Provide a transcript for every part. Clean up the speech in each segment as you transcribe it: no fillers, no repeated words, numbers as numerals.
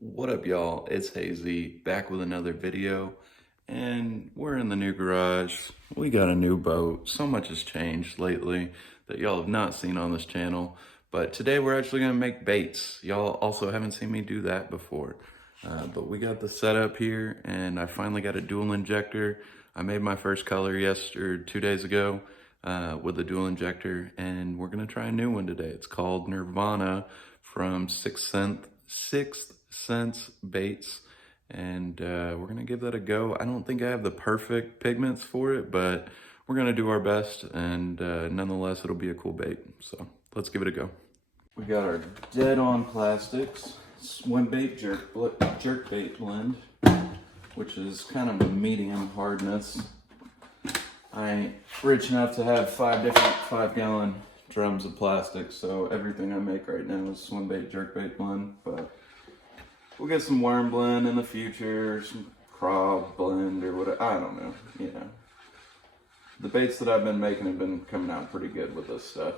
What up, y'all? It's Hazy, back with another video, and we're in the new garage. We got a new boat. So much has changed lately that y'all have not seen on this channel, but today we're actually gonna make baits. Y'all also haven't seen me do that before, but we got the setup here, and I finally got a dual injector. I made my first color 2 days ago with the dual injector, and we're gonna try a new one today. It's called Nirvana from Sixth Sense Baits, and we're gonna give that a go. I don't think I have the perfect pigments for it, but we're gonna do our best, and nonetheless it'll be a cool bait. So let's give it a go. We got our dead on plastics swim bait jerk bait blend, which is kind of a medium hardness. I ain't rich enough to have 5 different 5-gallon drums of plastic, so everything I make right now is swim bait jerk bait blend, but we'll get some worm blend in the future, some craw blend or whatever. I don't know, you know. The baits that I've been making have been coming out pretty good with this stuff.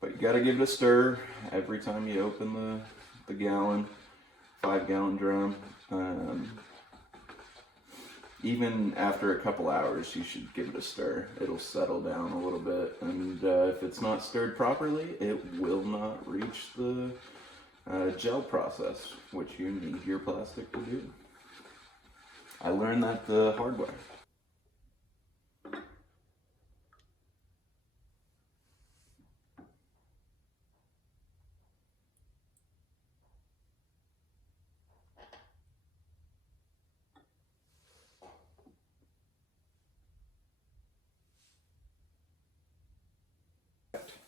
But you gotta give it a stir every time you open the 5-gallon drum. Even after a couple hours, you should give it a stir. It'll settle down a little bit, and if it's not stirred properly, it will not reach the gel process, which you need your plastic to do. I learned that the hard way.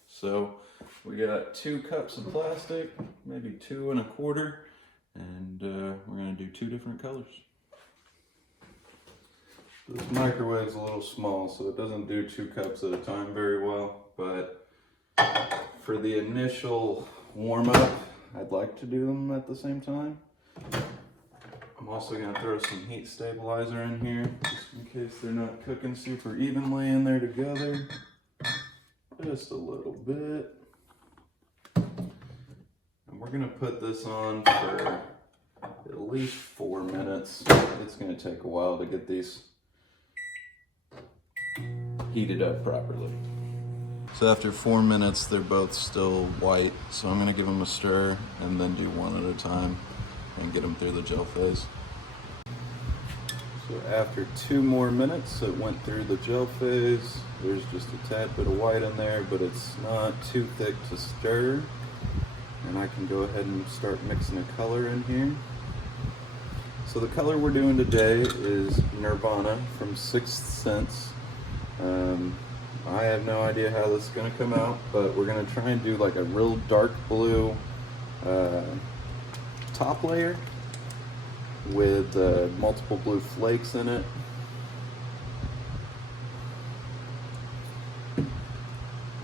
So we got 2 cups of plastic, maybe 2 1/4, and we're gonna do 2 different colors. This microwave's a little small, so it doesn't do 2 cups at a time very well, but for the initial warm-up, I'd like to do them at the same time. I'm also gonna throw some heat stabilizer in here, just in case they're not cooking super evenly in there together. Just a little bit. And we're gonna put this on for at least 4 minutes. It's gonna take a while to get these heated up properly. So after 4 minutes, they're both still white. So I'm gonna give them a stir and then do one at a time and get them through the gel phase. So after 2 more minutes, it went through the gel phase. There's just a tad bit of white in there, but it's not too thick to stir. And I can go ahead and start mixing a color in here. So the color we're doing today is Nirvana from Sixth Sense. I have no idea how this is gonna come out, but we're gonna try and do like a real dark blue top layer with multiple blue flakes in it.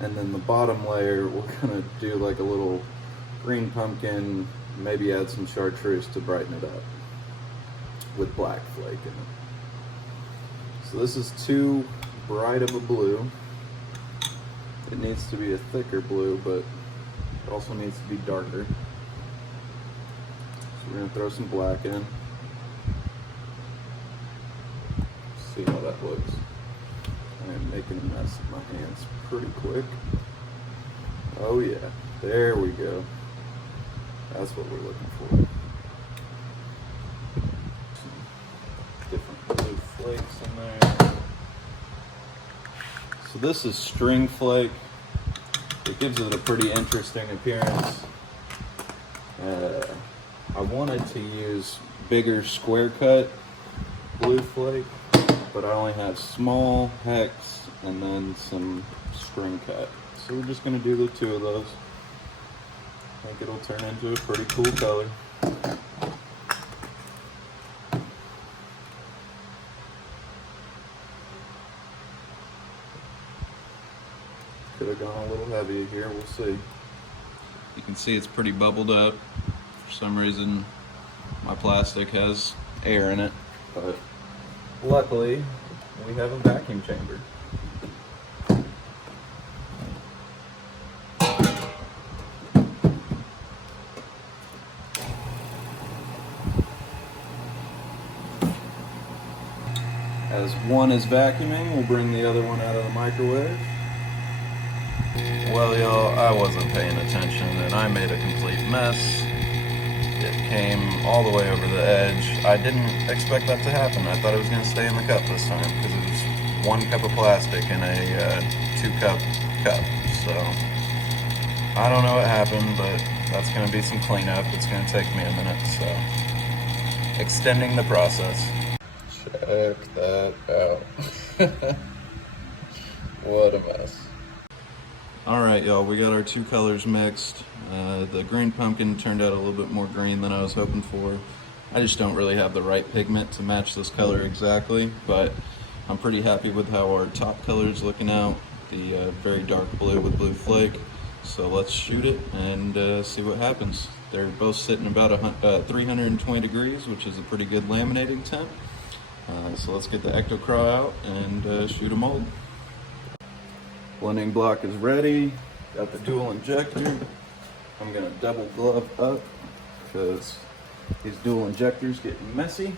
And then the bottom layer, we're gonna do like a little green pumpkin, maybe add some chartreuse to brighten it up with black flake in it. So this is too bright of a blue. It needs to be a thicker blue, but it also needs to be darker. So we're gonna throw some black in. See how that looks. I am making a mess of my hands pretty quick. Oh yeah, there we go. That's what we're looking for. Some different blue flakes in there. So this is string flake. It gives it a pretty interesting appearance. I wanted to use bigger square cut blue flake, but I only have small hex and then some string cut. So we're just gonna do the 2 of those. I think it'll turn into a pretty cool color. Could have gone a little heavy here, we'll see. You can see it's pretty bubbled up. For some reason, my plastic has air in it, but luckily, we have a vacuum chamber. As one is vacuuming, we'll bring the other one out of the microwave. Well, y'all, I wasn't paying attention and I made a complete mess. It came all the way over the edge. I didn't expect that to happen. I thought it was going to stay in the cup this time because it was 1 cup of plastic in a 2-cup cup. So I don't know what happened, but that's going to be some cleanup. It's going to take me a minute, so extending the process. Check that out. What a mess. Alright, y'all, we got our 2 colors mixed. The green pumpkin turned out a little bit more green than I was hoping for. I just don't really have the right pigment to match this color exactly, but I'm pretty happy with how our top color is looking out. The very dark blue with blue flake. So let's shoot it and see what happens. They're both sitting about 320 degrees, which is a pretty good laminating temp. So let's get the Ectocraw out and shoot a mold. Blending block is ready. Got the dual injector. I'm gonna double glove up because these dual injectors get messy.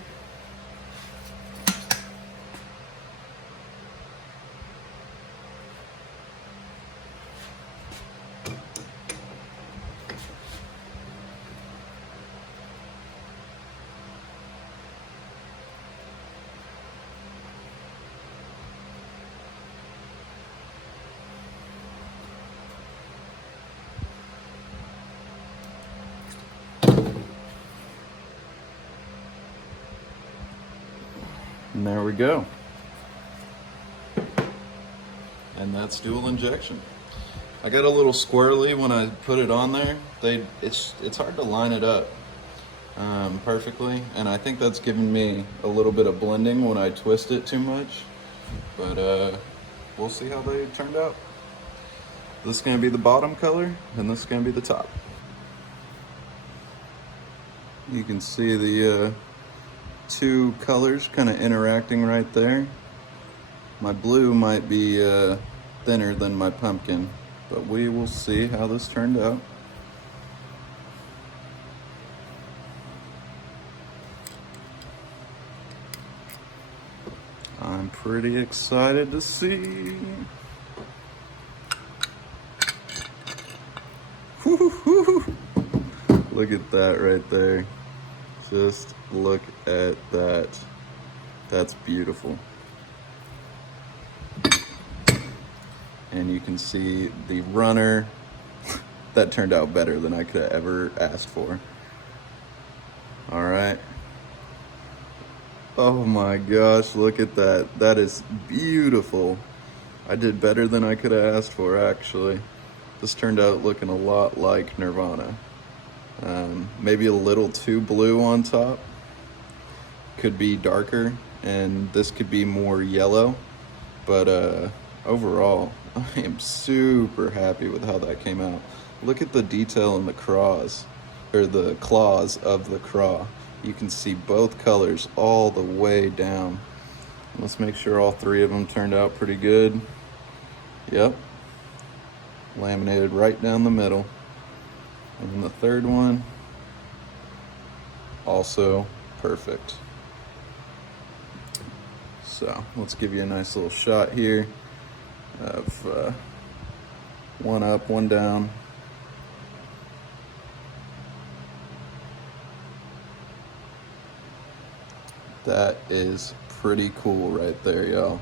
And there we go. And that's dual injection. I got a little squirrely when I put it on there. It's hard to line it up perfectly, and I think that's giving me a little bit of blending when I twist it too much. But we'll see how they turned out. This is going to be the bottom color, and this is going to be the top. You can see the 2 colors kind of interacting right there. My blue might be thinner than my pumpkin, but we will see how this turned out. I'm pretty excited to see. Woo-hoo-hoo. Look at that right there. Just look at that. That's beautiful. And you can see the runner. That turned out better than I could have ever asked for. All right. Oh my gosh, look at that. That is beautiful. I did better than I could have asked for, actually. This turned out looking a lot like Nirvana. Maybe a little too blue on top. Could be darker, and this could be more yellow. But overall, I am super happy with how that came out. Look at the detail in the claws, or the claws of the craw. You can see both colors all the way down. Let's make sure all 3 of them turned out pretty good. Yep. Laminated right down the middle. And then the third one, also perfect. So let's give you a nice little shot here of one up, one down. That is pretty cool right there, y'all.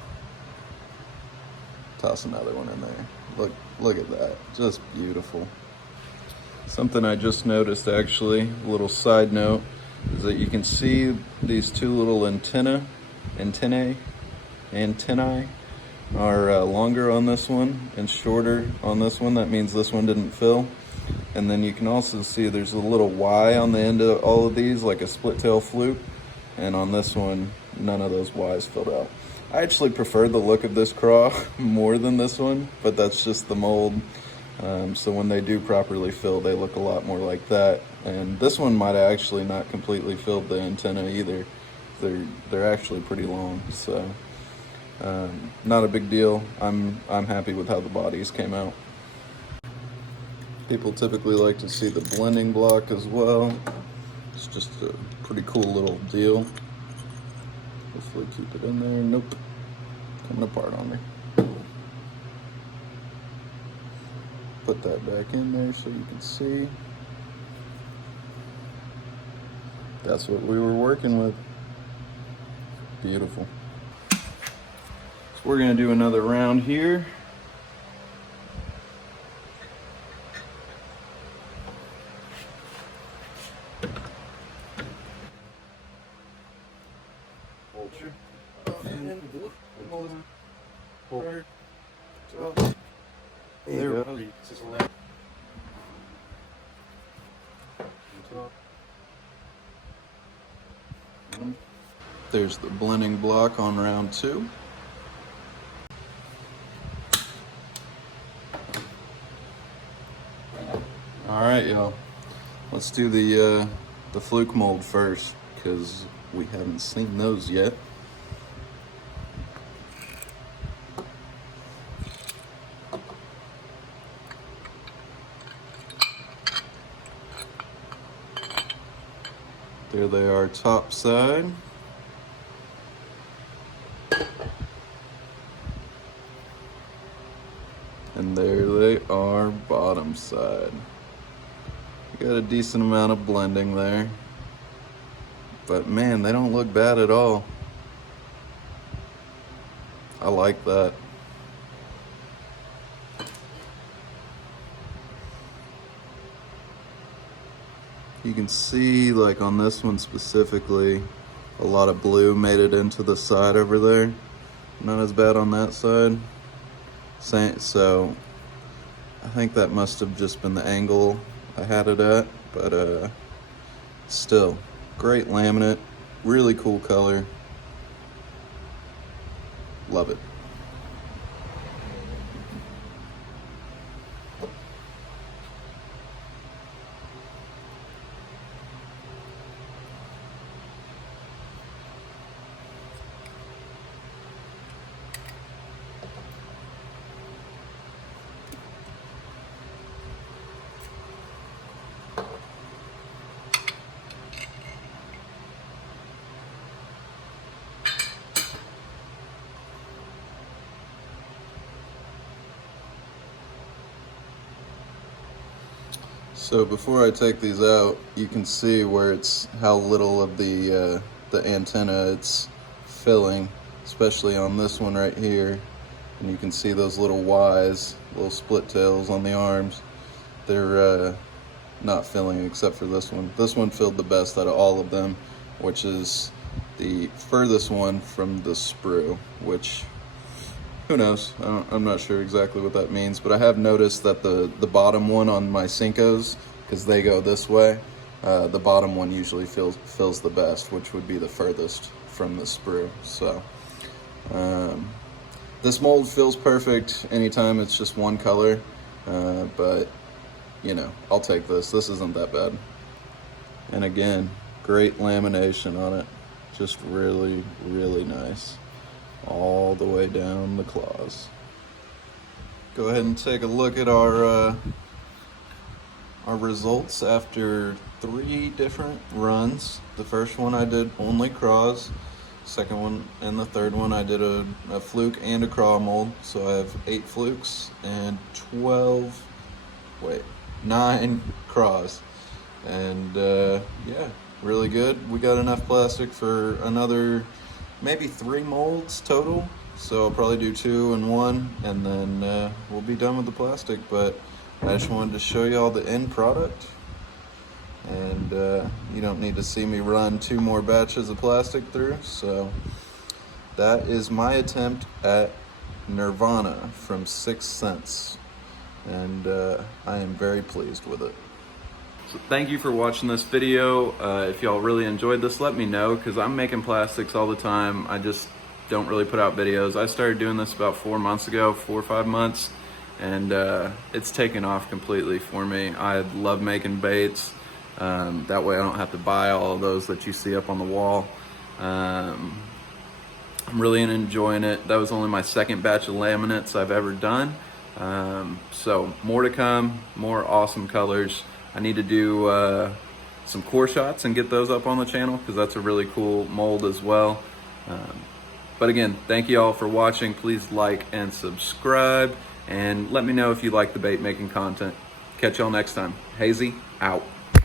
Toss another one in there. Look at that, just beautiful. Something I just noticed, actually, a little side note, is that you can see these 2 little antennae are longer on this one and shorter on this one. That means this one didn't fill. And then you can also see there's a little Y on the end of all of these, like a split tail fluke. And on this one, none of those Ys filled out. I actually prefer the look of this craw more than this one, but that's just the mold. So when they do properly fill, they look a lot more like that. And this one might have actually not completely filled the antenna either. They're actually pretty long, so not a big deal. I'm happy with how the bodies came out. People typically like to see the blending block as well. It's just a pretty cool little deal. Hopefully keep it in there. Nope, coming apart on me. Put that back in there so you can see. That's what we were working with. Beautiful. So we're gonna do another round here. There we go. There's the blending block on round 2. All right, y'all. Let's do the fluke mold first, because we haven't seen those yet. There they are, top side. And there they are, bottom side. We got a decent amount of blending there. But man, they don't look bad at all. I like that. You can see, like on this one specifically, a lot of blue made it into the side over there. Not as bad on that side. So I think that must have just been the angle I had it at, but still, great laminate, really cool color. Love it. So before I take these out, you can see where it's how little of the antenna it's filling, especially on this one right here. And you can see those little Ys, little split tails on the arms. They're not filling except for this one. This one filled the best out of all of them, which is the furthest one from the sprue, which, who knows? I'm not sure exactly what that means, but I have noticed that the bottom one on my Cincos, because they go this way, the bottom one usually fills the best, which would be the furthest from the sprue. So this mold feels perfect anytime it's just one color, but you know, I'll take this. This isn't that bad. And again, great lamination on it. Just really, really nice. All the way down the claws. Go ahead and take a look at our results after 3 different runs. The first one I did only craws. Second one and the third one I did a fluke and a craw mold. So I have 8 flukes and 9 craws. And yeah, really good. We got enough plastic for another maybe 3 molds total, so I'll probably do 2 and 1, and then we'll be done with the plastic. But I just wanted to show you all the end product, and you don't need to see me run 2 more batches of plastic through. So that is my attempt at Nirvana from 6th Sense, and I am very pleased with it. So thank you for watching this video. If y'all really enjoyed this, let me know, because I'm making plastics all the time. I just don't really put out videos. I started doing this about 4 months ago, 4 or 5 months, and it's taken off completely for me. I love making baits. That way I don't have to buy all of those that you see up on the wall. I'm really enjoying it. That was only my 2nd batch of laminates I've ever done. So more to come, more awesome colors. I need to do some core shots and get those up on the channel, because that's a really cool mold as well. But again, thank you all for watching. Please like and subscribe, and let me know if you like the bait making content. Catch y'all next time. Hazy, out.